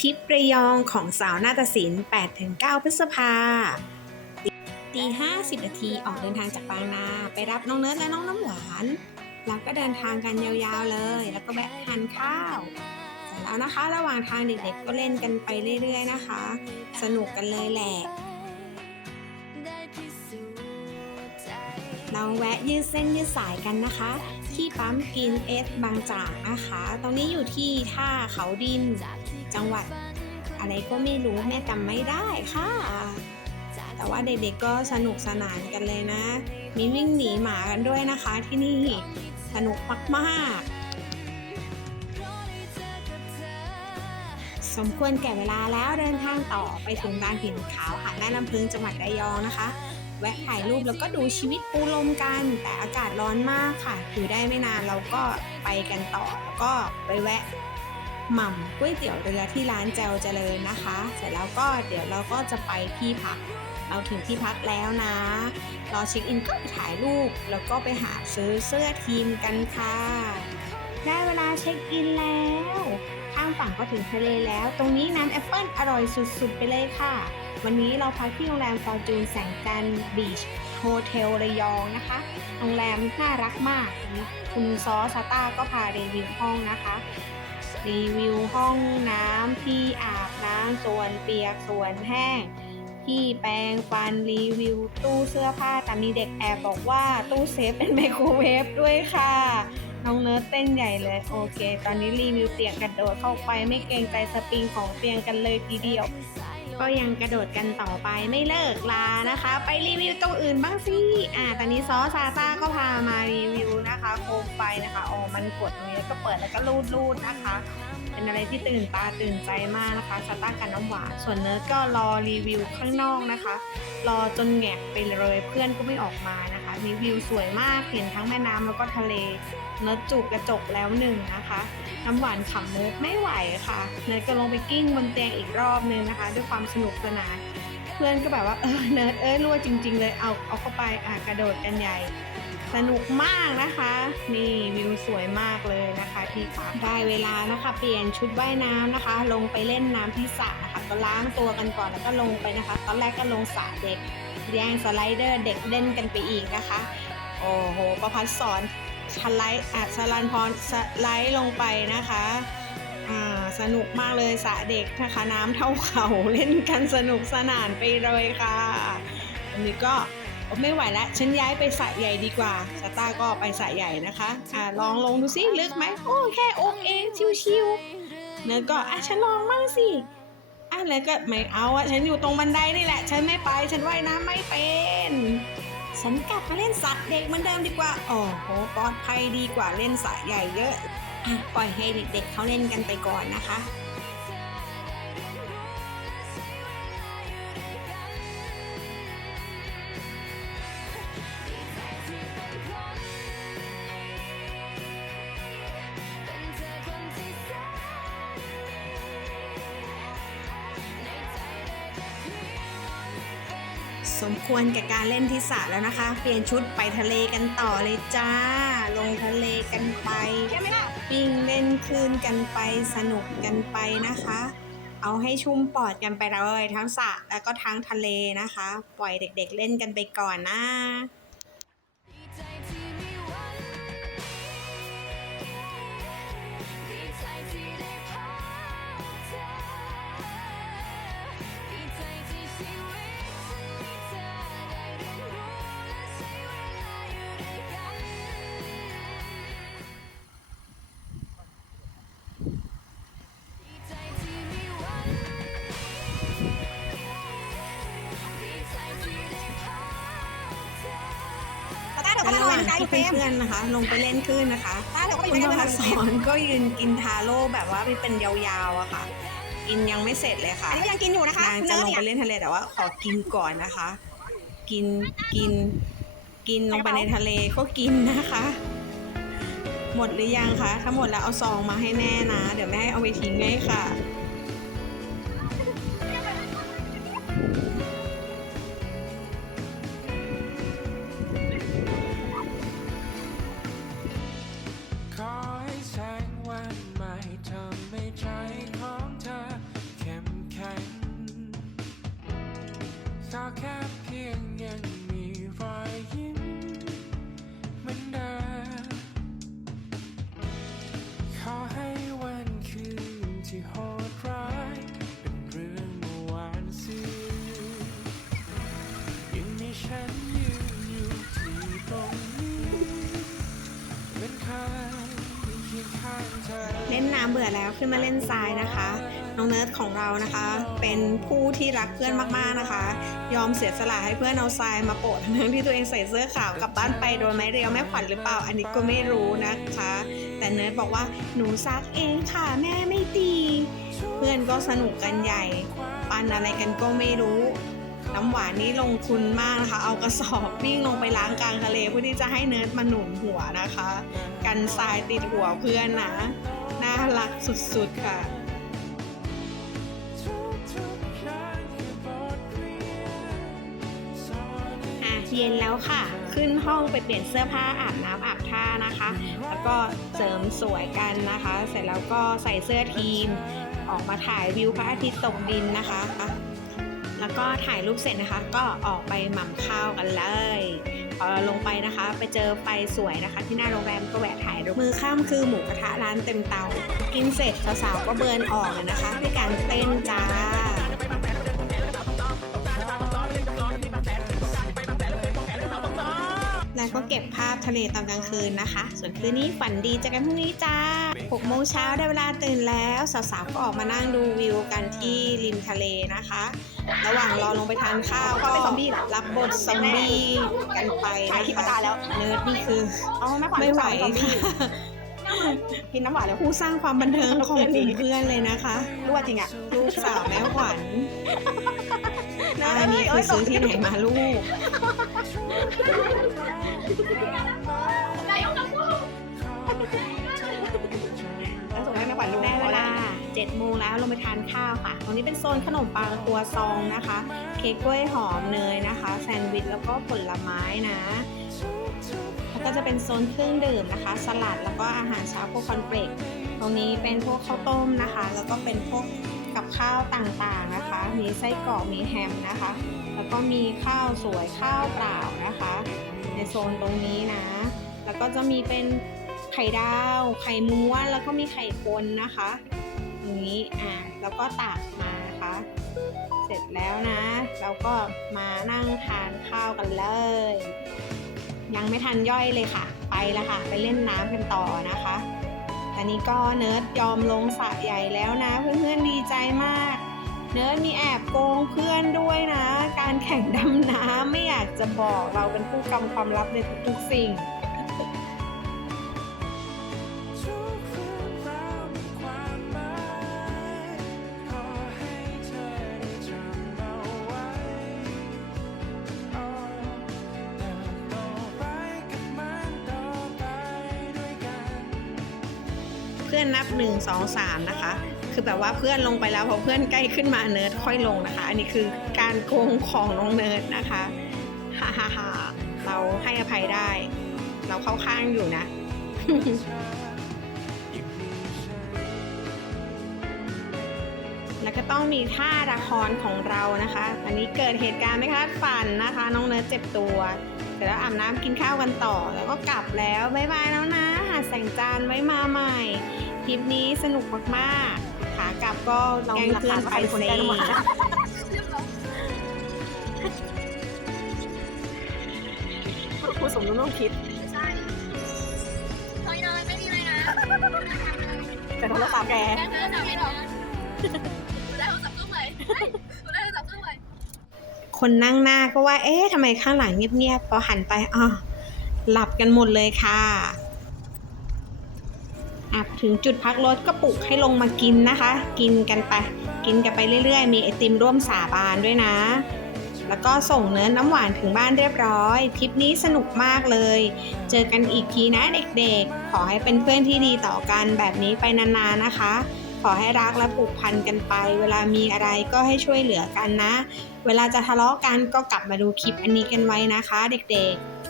ทิประยองของสาวนาฏศิลป์ 8-9 พฤษภาตี50นาทีออกเดินทางจากบางนา ไปรับน้องเนิร์ดและน้องน้ำหวาน แล้วก็เดินทางกันยาวๆเลย แล้วก็แวะทานข้าวเสร็จแล้วนะคะ ระหว่างทางเด็กๆก็เล่นกันไปเรื่อยๆนะคะ สนุกกันเลยแหละ เราแวะยืดเส้นยืดสายกันนะคะ ที่ปั๊มกินเอสบางจากนะคะ ตรงนี้อยู่ที่ท่าเขาดิน จังหวัด อะไรก็ไม่รู้แม่จำไม่ได้ค่ะ แต่ว่าเด็กๆก็สนุกสนานกันเลยนะ มีวิ่งหนีหมากันด้วยนะคะที่นี่ สนุกมากๆ สมควรแก่เวลาแล้วเดินทางต่อไปถึงบางหินขาวหาดแม่ลำพึงจังหวัดระยองนะคะแวะถ่ายรูปแล้วก็ดูชีวิตปูลมกัน แต่อากาศร้อนมากค่ะ อยู่ได้ไม่นานเราก็ไปกันต่อแล้วก็ไปแวะ หม่ำก๋วยเตี๋ยวเรือที่ร้านแจวเจริญนะคะ เสร็จแล้วก็เดี๋ยวเราก็จะไปที่พัก เราถึงที่พักแล้วนะ รอเช็คอินก็ไปถ่ายรูป แล้วก็ไปหาซื้อเสื้อทีมกันค่ะ ได้เวลาเช็คอินแล้วข้างฝั่งก็ถึงทะเลแล้ว ตรงนี้น้ำแอปเปิลอร่อยสุดๆ ไปเลยค่ะ วันนี้เราพักที่โรงแรมฟอร์จูนแสงจันทร์บีชโฮเทลระยองนะคะ โรงแรมน่ารักมาก คุณซอสตาก็พารีวิวห้องนะคะ รีวิวห้องน้ำที่อาบน้ำส่วนเปียกส่วนแห้ง ที่แปรงฟันรีวิวตู้เสื้อผ้าแต่มีเด็กแอบบอกว่าตู้เซฟเป็นไมโครเวฟด้วยค่ะ น้องเนิร์ดเต้นใหญ่เลย โอเค ตอนนี้รีวิวเตียงกระโดดเข้าไปไม่เกรงใจสปริงของเตียงกันเลยทีเดียว ก็ยังกระโดดกันต่อไปไม่เลิกลานะคะ ไปรีวิวตัวอื่นบ้างสิอ่าตอนนี้ซอซาต้าก็พามารีวิวะโคมไฟนะคะอ๋อมันกดตรงนี้ก็เปิดแล้วก็รูดรูดนะคะ เป็นอะไรที่ตื่นตาตื่นใจมากนะคะซาต้ากับน้ำหวานส่วนเนิร์ดก็รอรีวิวข้างนอกนะคะ รอจนแงกไปเลยเพื่อนก็ไม่ออกมานะคะมีวิวสวยมากเห็นทั้งแม่น้ำแล้วก็ทะเลเนิร์ดจูบกระจกแล้วหนึ่งนะคะน้ำหวานขำมุกไม่ไหวค่ะเนิร์ดก็ลงไปกิ้งบนเตียงอีกรอบนึงนะคะ ด้วยความสนุกสนานเพื่อนก็แบบว่าเออเนิร์ดเอ้ยรั่วจริง ๆ เลยเอาเอาเข้าไปอะกระโดดกันใหญ่ สนุกมากนะคะ นี่วิวสวยมากเลยนะคะที่พักได้เวลานะคะ เปลี่ยนชุดว่ายน้ำนะคะ ลงไปเล่นน้ำที่สระนะคะก็ล้างตัวกันก่อนแล้วก็ลงไปนะคะ ตอนแรกก็ลงสระเด็กแย่งสไลเดอร์เด็กเล่นกันไปอีกนะคะ โอ้โหประพัดสอนสไลอะสลันพรสไลด์ลงไปนะคะอ่าสนุกมากเลยสระเด็กนะคะน้ำเท่าเขาเล่นกันสนุกสนานไปเลยค่ะอันนี้ก็ ไม่ไหวแล้วฉันย้ายไปสระใหญ่ดีกว่าสต้าก็ไปสระใหญ่นะคะอ่าลองลงดูสิลึกไหมโอ้แค่อกเองชิวๆเนื้อก็อะฉันลองมั่งสิอะแล้วก็ไม่เอาอะฉันอยู่ตรงบันไดนี่แหละ ฉันไม่ไปฉันว่ายน้ำไม่เป็นฉันกลับมาเล่นสระเด็กเหมือนเดิมดีกว่าโอ้โหปลอดภัยดีกว่าเล่นสระใหญ่เยอะปล่อยให้เด็กๆเขาเล่นกันไปก่อนนะคะ สมควรกับการเล่นที่สระแล้วนะคะ เปลี่ยนชุดไปทะเลกันต่อเลยจ้า ลงทะเลกันไป ปิ้งเล่นคลื่นกันไปสนุกกันไปนะคะ เอาให้ชุ่มปอดกันไปเลยทั้งสระแล้วก็ทั้งทะเลนะคะ ปล่อยเด็กๆเล่นกันไปก่อนนะางที่เพื่อนๆนะคะ ลงไปเล่นคลื่นนะคะคุณประพัฒสอนก็ยืนกินทาโร่แบบว่าเป็นยาวๆอะค่ะ กินยังไม่เสร็จเลยค่ะอันนี้ก็ยังกินอยู่นะคะนางจะลงไปเล่นทะเลแต่ว่าขอกินก่อนนะคะ กินกินกินลงไปในทะเลก็กินนะคะ หมดหรือยังคะถ้าหมดแล้วเอาซองมาให้แม่นะ เดี๋ยวแม่เอาไปทิ้งให้ค่ะ แค่เพียงยังมีรอยยิ้มเหมือนเดิมขอให้วันคืนที่โหดร้ายเป็นเรื่องเมื่อวานซื่อยังมีฉันยืนอยู่ที่ตรงนี้เป็นใครเคียงข้างเธอ เล่นน้ำเบื่อแล้วขึ้นมาเล่นทรายนะคะ น้องเนิร์ดของเรานะคะ เป็นผู้ที่รักเพื่อนมากๆนะคะ ยอมเสียสละให้เพื่อนเอาทรายมาโปะทั้งที่ตัวเองใส่เสื้อขาวกลับบ้านไปโดยไม่เรียวแม่ขวัญหรือเปล่า อันนี้ก็ไม่รู้นะคะ แต่เนิร์ดบอกว่าหนูซักเองค่ะแม่ไม่ตีเพื่อนก็สนุกกันใหญ่ปันอะไรกันก็ไม่รู้น้ำหวานนี่ลงทุนมากนะคะ เอากระสอบวิ่งลงไปล้างกลางทะเลเพื่อที่จะให้เนิร์ดมาหนุนหัวนะคะ กันทรายติดหัวเพื่อนนะ น่ารักสุดๆค่ะ ย็นแล้วค่ะ ขึ้นห้องไปเปลี่ยนเสื้อผ้าอาบน้ำอาบท่านะคะ แล้วก็เสริมสวยกันนะคะ เสร็จแล้วก็ใส่เสื้อทีม ออกมาถ่ายวิวพระอาทิตย์ตกดินนะคะ แล้วก็ถ่ายรูปเสร็จนะคะ ก็ออกไปหม่ำข้าวกันเลยพอเลงไปนะคะ ไปเจอไฟสวยนะคะ ที่หน้าโรงแรมก็แวะถ่ายรูปมือข้ามคือหมูกระทะร้านเต็มเตา กินเสร็จสาวๆก็เบิร์นออกนะคะด้วยการเต้นจ้า แล้วก็เก็บภาพทะเลตอนกลางคืนนะคะ ส่วนคืนนี้ฝันดีเจอกันพรุ่งนี้จ้า6โมงเช้าได้เวลาตื่นแล้ว สาวๆ ก็ออกมานั่งดูวิวกันที่ริมทะเลนะคะ ระหว่างรอลงไปทานข้าวก็รับบทซอมบี้กันไปถ่ายคลิปมาตาแล้ว เนิร์ดนี่คืออ๋อแม่ขวัญไม่ไหวสอนซอมบี้ค่ะกินน้ำหวานแล้วผู้สร้างความบันเทิงของกลุ่มเพื่อนเลยนะคะรั่วจริงอะลูกสาวแม่ขวัญอันนี้คือซื้อที่ไหนมาลูก แล้วส่งให้แม่ขวัญดูได้เวลา7โมงแล้วลงไปทานข้าวค่ะ ตรงนี้เป็นโซนขนมปังตัวซองนะคะ เค้กกล้วยหอมเนยนะคะ แซนด์วิชแล้วก็ผลไม้นะ แล้วก็จะเป็นโซนเครื่องดื่มนะคะ สลัดแล้วก็อาหารเช้าพวกคอนเฟลกตรงนี้เป็นพวกข้าวต้มนะคะ แล้วก็เป็นพวก กับข้าวต่างๆนะคะ มีไส้กรอกมีแฮมนะคะ แล้วก็มีข้าวสวยข้าวเปล่านะคะ ในโซนตรงนี้นะ แล้วก็จะมีเป็นไข่ดาว ไข่ม้วนแล้วก็มีไข่คนนะคะตรงนี้อ่าแล้วก็ตักมานะคะ เสร็จแล้วนะ เราก็มานั่งทานข้าวกันเลย ยังไม่ทันย่อยเลยค่ะ ไปแล้วค่ะ ไปเล่นน้ำกันต่อนะคะ ตอนนี้ก็เนิร์ดยอมลงสระใหญ่แล้วนะ เพื่อนๆดีใจมาก เนิร์ดมีแอบโกงเพื่อนด้วยนะ การแข่งดำน้ำไม่อยากจะบอกเราเป็นผู้กำความลับในทุกๆสิ่ง พื่อนนับ 1 2 3 นะคะ คือแบบว่าเพื่อนลงไปแล้วพอเพื่อนใกล้ขึ้นมาเนิร์ดค่อยลงนะคะ อันนี้คือการโกงของน้องเนิร์ดนะคะฮ่าฮ่าฮ่าเราให้อภัยได้ เราเข้าข้างอยู่นะแล้วก็ต้องมีท่าละครของเรานะคะ อันนี้เกิดเหตุการณ์ไม่คาดฝันนะคะ น้องเนิร์ดเจ็บตัวเสร็จแล้วอาบน้ำกินข้าวกันต่อ แล้วก็กลับแล้ว บ๊ายบายแล้วนะ แสงจันทร์ไว้มาใหม่ทริปนี้สนุกมากๆขากลับก็เราแกล้มีงหลักเพื่อฐานนว่าไปใครเป็นคนเซแกล้งน้ำหวานนะผู้สมรู้ร่วมคิดใช่ถอยเลยไม่มีอะไรนะแต่โทรศัพท์แกแค่เธอจับไม่หรอกได้โทรศัพท์เครื่องใหม่ได้โทรศัพท์เครื่องใหม่คนนั่งหน้าก็ว่า เอ๊ะทำไมข้างหลังเงียบๆพอหันไปอ๋อหลับกันหมดเลยค่ะ อะถึงจุดพักรถก็ปลุกให้ลงมากินนะคะ กินกันไป กินกันไปเรื่อยๆ มีไอติมร่วมสาบานด้วยนะ แล้วก็ส่งเนื้อน้ำหวานถึงบ้านเรียบร้อยทริปนี้สนุกมากเลย เจอกันอีกทีนะเด็กๆ ขอให้เป็นเพื่อนที่ดีต่อกันแบบนี้ไปนานๆนะคะ ขอให้รักและผูกพันกันไป เวลามีอะไรก็ให้ช่วยเหลือกันนะ เวลาจะทะเลาะกันก็กลับมาดูคลิปอันนี้กันไว้นะคะ เด็กๆ